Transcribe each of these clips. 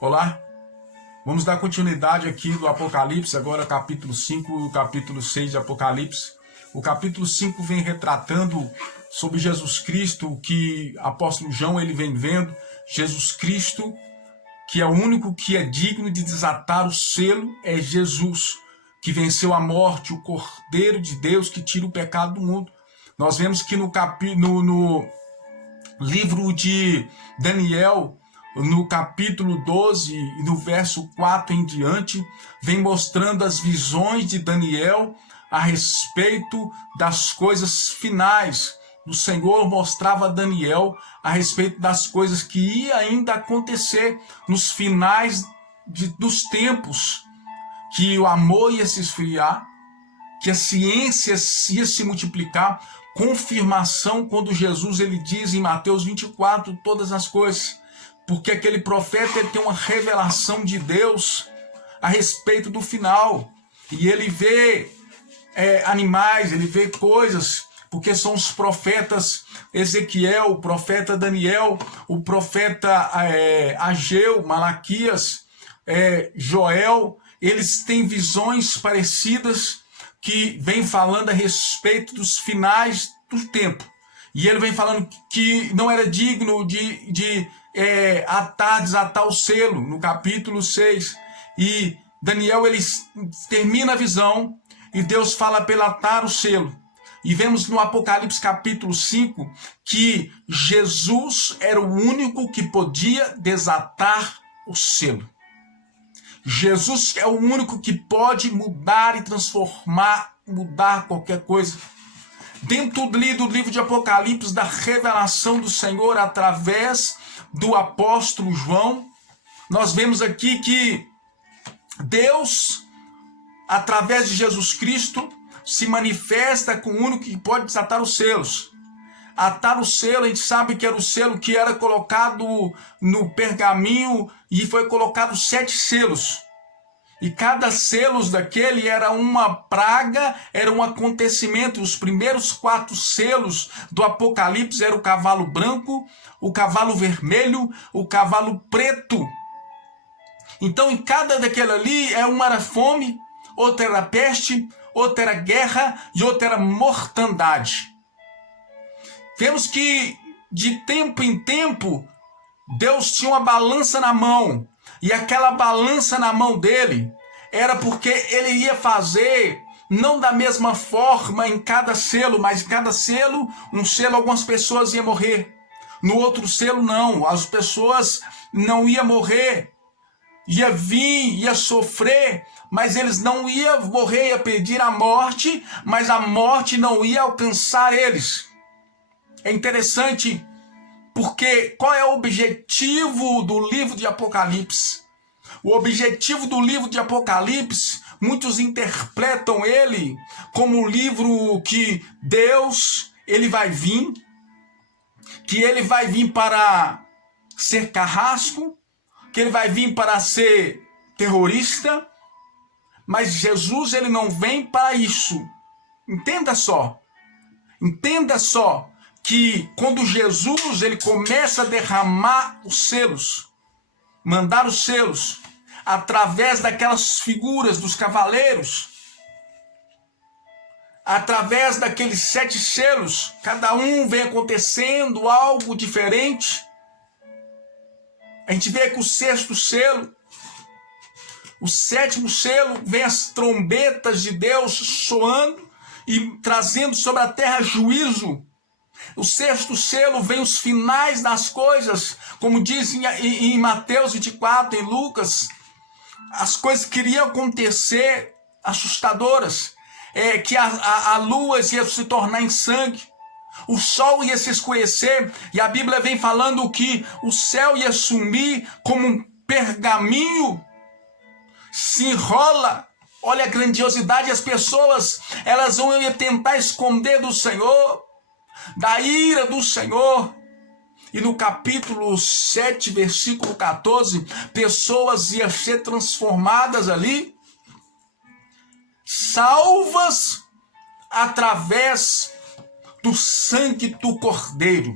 Olá, vamos dar continuidade aqui do Apocalipse, agora capítulo 5 e o capítulo 6 de Apocalipse. O capítulo 5 vem retratando sobre Jesus Cristo, que o apóstolo João ele vem vendo, Jesus Cristo, que é o único que é digno de desatar o selo, é Jesus, que venceu a morte, o Cordeiro de Deus que tira o pecado do mundo. Nós vemos que no livro de Daniel, no capítulo 12, no verso 4 em diante, vem mostrando as visões de Daniel a respeito das coisas finais. O Senhor mostrava a Daniel a respeito das coisas que ia ainda acontecer nos finais dos tempos, que o amor ia se esfriar, que a ciência ia se multiplicar, confirmação quando Jesus ele diz em Mateus 24 todas as coisas, porque aquele profeta ele tem uma revelação de Deus a respeito do final, e ele vê animais, ele vê coisas, porque são os profetas Ezequiel, o profeta Daniel, o profeta Ageu, Malaquias, Joel, eles têm visões parecidas que vem falando a respeito dos finais do tempo. E ele vem falando que não era digno de desatar o selo, no capítulo 6. E Daniel, ele termina a visão e Deus fala para ele atar o selo. E vemos no Apocalipse capítulo 5 que Jesus era o único que podia desatar o selo. Jesus é o único que pode mudar e transformar, mudar qualquer coisa. Dentro do livro de Apocalipse, da revelação do Senhor através do apóstolo João, nós vemos aqui que Deus, através de Jesus Cristo, se manifesta com o único que pode desatar os selos. Atar o selo, a gente sabe que era o selo que era colocado no pergaminho e foi colocado 7 selos. E cada selo daquele era uma praga, era um acontecimento. Os primeiros 4 selos do Apocalipse eram o cavalo branco, o cavalo vermelho, o cavalo preto. Então em cada daquele ali uma era fome, outra era peste, outra era guerra e outra era mortandade. Vemos que de tempo em tempo Deus tinha uma balança na mão, e aquela balança na mão dele era porque ele ia fazer não da mesma forma em cada selo, mas em cada selo, um selo algumas pessoas iam morrer, no outro selo não, as pessoas não iam morrer, ia vir, ia sofrer, mas eles não iam morrer, ia pedir a morte, mas a morte não ia alcançar eles. É interessante, porque qual é o objetivo do livro de Apocalipse? O objetivo do livro de Apocalipse, muitos interpretam ele como um livro que Deus, ele vai vir, que ele vai vir para ser carrasco, que ele vai vir para ser terrorista, mas Jesus ele não vem para isso. Entenda só que quando Jesus ele começa a derramar os selos, mandar os selos, através daquelas figuras dos cavaleiros, através daqueles 7 selos, cada um vem acontecendo algo diferente. A gente vê que o 6º selo, o 7º selo, vem as trombetas de Deus soando e trazendo sobre a terra juízo. O 6º selo vem os finais das coisas, como diz em Mateus 24, em Lucas, as coisas que iriam acontecer assustadoras, que a lua ia se tornar em sangue, o sol ia se escurecer, e a Bíblia vem falando que o céu ia sumir como um pergaminho, se enrola. Olha a grandiosidade, as pessoas elas vão tentar esconder do Senhor, da ira do Senhor. E no capítulo 7, versículo 14, pessoas iam ser transformadas ali, salvas através do sangue do Cordeiro,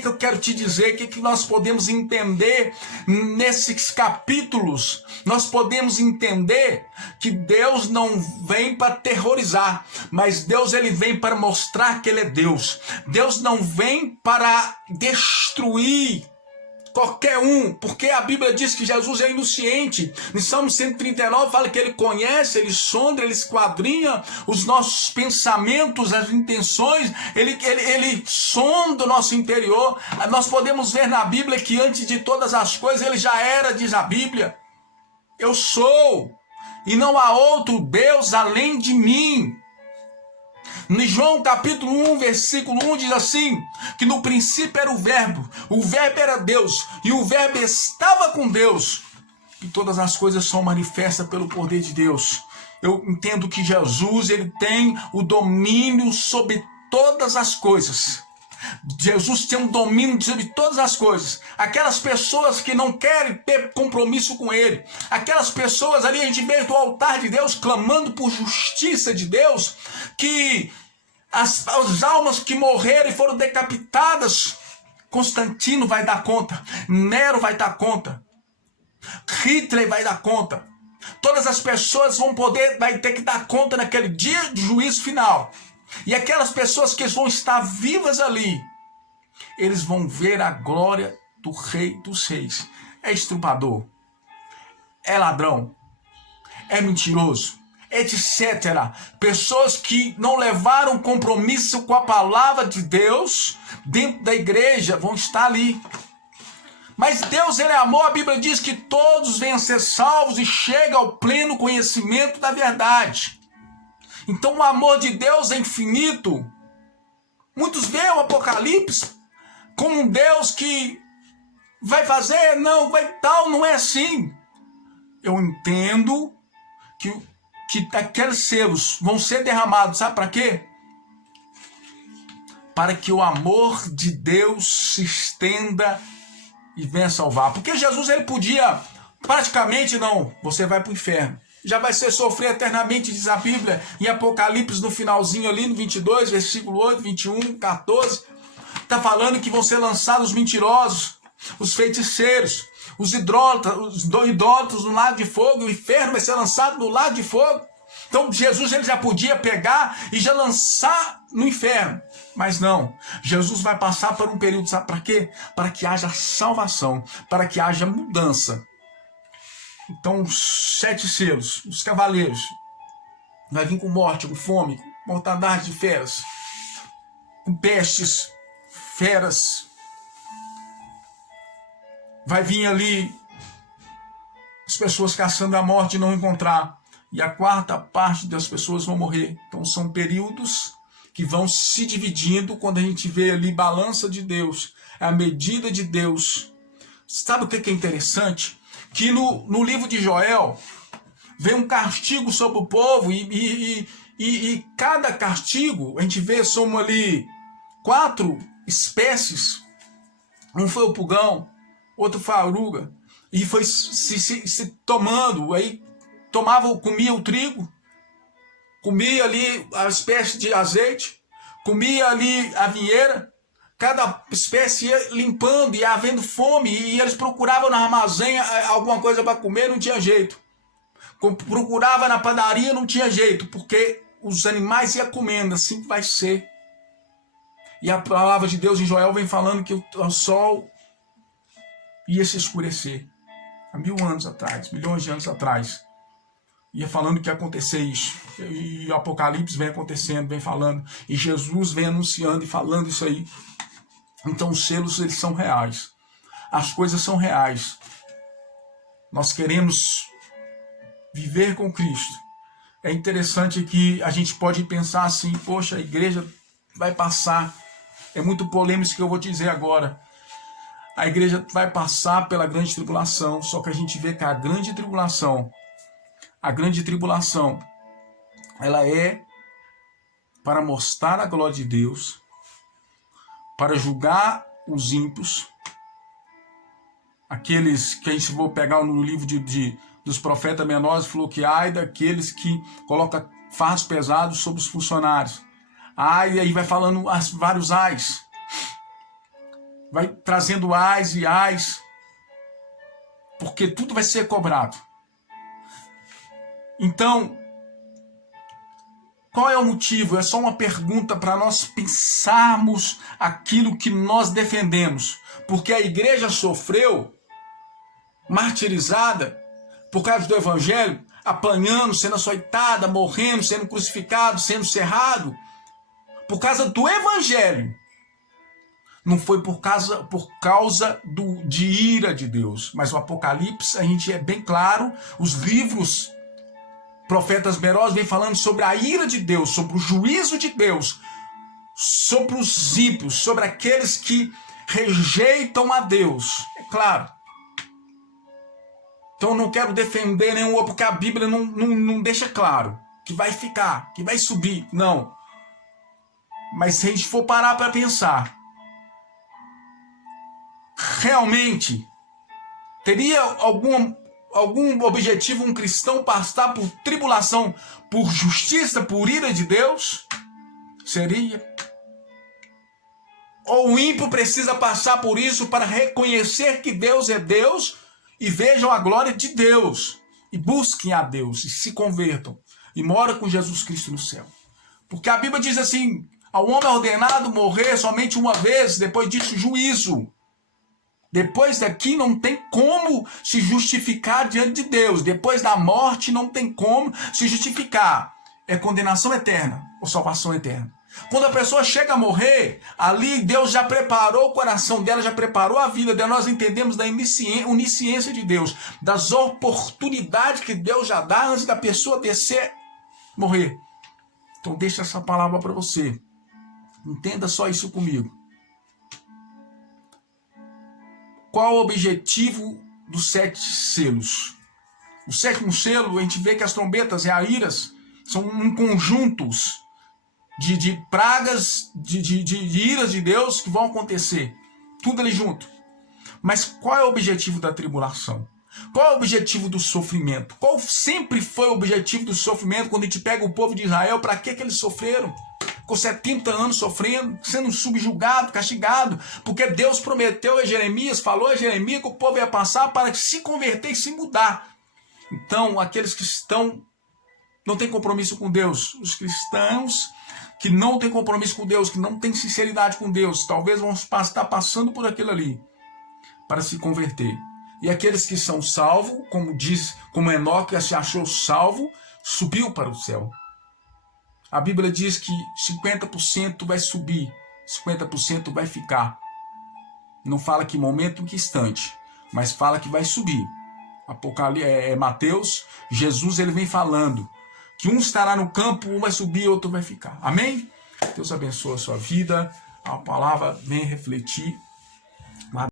que eu quero te dizer? O que nós podemos entender nesses capítulos? Nós podemos entender que Deus não vem para terrorizar, mas Deus ele vem para mostrar que ele é Deus. Deus não vem para destruir qualquer um, porque a Bíblia diz que Jesus é onisciente. Em Salmo 139 fala que ele conhece, ele sonda, ele esquadrinha os nossos pensamentos, as intenções, ele sonda o nosso interior. Nós podemos ver na Bíblia que antes de todas as coisas ele já era, diz a Bíblia, eu sou, e não há outro Deus além de mim. Em João capítulo 1, versículo 1 diz assim, que no princípio era o verbo era Deus, e o verbo estava com Deus, e todas as coisas são manifestas pelo poder de Deus. Eu entendo que Jesus ele tem o domínio sobre todas as coisas. Jesus tem um domínio sobre todas as coisas. Aquelas pessoas que não querem ter compromisso com ele, aquelas pessoas ali, a gente vê do altar de Deus clamando por justiça de Deus, que as almas que morreram e foram decapitadas, Constantino vai dar conta, Nero vai dar conta, Hitler vai dar conta, todas as pessoas vai ter que dar conta naquele dia de juízo final. E aquelas pessoas que vão estar vivas ali, eles vão ver a glória do Rei dos Reis. É estrupador, é ladrão, é mentiroso, etc. Pessoas que não levaram compromisso com a palavra de Deus dentro da igreja vão estar ali. Mas Deus ele é amor, a Bíblia diz que todos venham ser salvos e chegam ao pleno conhecimento da verdade. Então o amor de Deus é infinito. Muitos veem o Apocalipse como um Deus que vai fazer, não é assim. Eu entendo que aqueles selos vão ser derramados, sabe para quê? Para que o amor de Deus se estenda e venha salvar. Porque Jesus ele podia praticamente, não, você vai para o inferno. Já vai ser sofrer eternamente, diz a Bíblia, em Apocalipse, no finalzinho ali, no 22, versículo 8, 21, 14. Está falando que vão ser lançados os mentirosos, os feiticeiros, os idólatras no lago de fogo, o inferno vai ser lançado no lago de fogo. Então Jesus ele já podia pegar e já lançar no inferno. Mas não, Jesus vai passar por um período, sabe para quê? Para que haja salvação, para que haja mudança. Então os 7 selos, os cavaleiros, vai vir com morte, com fome, com mortandade de feras, com pestes, feras. Vai vir ali as pessoas caçando a morte e não encontrar. E a quarta parte das pessoas vão morrer. Então são períodos que vão se dividindo quando a gente vê ali balança de Deus, a medida de Deus. Sabe o que é interessante? Que no livro de Joel vem um castigo sobre o povo e cada castigo, a gente vê, somos ali 4 espécies. Um foi o pulgão, outro foi a oruga, e foi se tomando, aí comia o trigo, comia ali a espécie de azeite, comia ali a vinheira, cada espécie ia limpando, ia havendo fome, e eles procuravam no armazém alguma coisa para comer, não tinha jeito. Procurava na padaria, não tinha jeito, porque os animais iam comendo, assim vai ser. E a palavra de Deus em Joel vem falando que o sol ia se escurecer. Há 1000 anos atrás, milhões de anos atrás. Ia falando que ia acontecer isso. E o Apocalipse vem acontecendo, vem falando. E Jesus vem anunciando e falando isso aí. Então os selos, eles são reais. As coisas são reais. Nós queremos viver com Cristo. É interessante que a gente pode pensar assim, poxa, a igreja vai passar. É muito polêmico isso que eu vou dizer agora. A igreja vai passar pela grande tribulação, só que a gente vê que a grande tribulação, ela é para mostrar a glória de Deus, para julgar os ímpios, aqueles que a gente vai pegar no livro dos profetas menores, falou que ai daqueles que colocam fardos pesados sobre os funcionários. Ai, e aí vai falando vários ais. vai trazendo ais e ais, porque tudo vai ser cobrado. Então, qual é o motivo? É só uma pergunta para nós pensarmos aquilo que nós defendemos. Porque a igreja sofreu, martirizada, por causa do evangelho, apanhando, sendo açoitada, morrendo, sendo crucificado, sendo cerrado, por causa do evangelho. Não foi por causa de ira de Deus. Mas o Apocalipse, a gente é bem claro, os livros, profetas merosos vêm falando sobre a ira de Deus, sobre o juízo de Deus, sobre os ímpios, sobre aqueles que rejeitam a Deus. É claro. Então eu não quero defender nenhum outro, porque a Bíblia não deixa claro que vai ficar, que vai subir. Não. Mas se a gente for parar para pensar, realmente teria algum objetivo um cristão passar por tribulação, por justiça, por ira de Deus? Seria. Ou o ímpio precisa passar por isso para reconhecer que Deus é Deus e vejam a glória de Deus e busquem a Deus e se convertam e moram com Jesus Cristo no céu? Porque a Bíblia diz assim: ao homem é ordenado morrer somente uma vez, depois disso juízo. Depois daqui não tem como se justificar diante de Deus. Depois da morte não tem como se justificar. É condenação eterna ou salvação eterna. Quando a pessoa chega a morrer, ali Deus já preparou o coração dela, já preparou a vida dela. Nós entendemos da onisciência de Deus, das oportunidades que Deus já dá antes da pessoa descer, morrer. Então deixa essa palavra para você. Entenda só isso comigo. Qual o objetivo dos 7 selos? O 7º selo, a gente vê que as trombetas e as iras são um conjuntos de pragas, de iras de Deus que vão acontecer. Tudo ali junto. Mas qual é o objetivo da tribulação? Qual é o objetivo do sofrimento? Qual sempre foi o objetivo do sofrimento quando a gente pega o povo de Israel? Para que eles sofreram? Com 70 anos sofrendo, sendo subjugado, castigado, porque Deus prometeu a Jeremias, falou a Jeremias que o povo ia passar para se converter e se mudar. Então, aqueles que não têm compromisso com Deus, os cristãos que não têm compromisso com Deus, que não têm sinceridade com Deus, talvez vão estar passando por aquilo ali para se converter. E aqueles que são salvos, como Enoque se achou salvo, subiu para o céu. A Bíblia diz que 50% vai subir, 50% vai ficar. Não fala que momento, que instante, mas fala que vai subir. Mateus, Jesus ele vem falando que um estará no campo, um vai subir, outro vai ficar. Amém? Deus abençoe a sua vida. A palavra vem refletir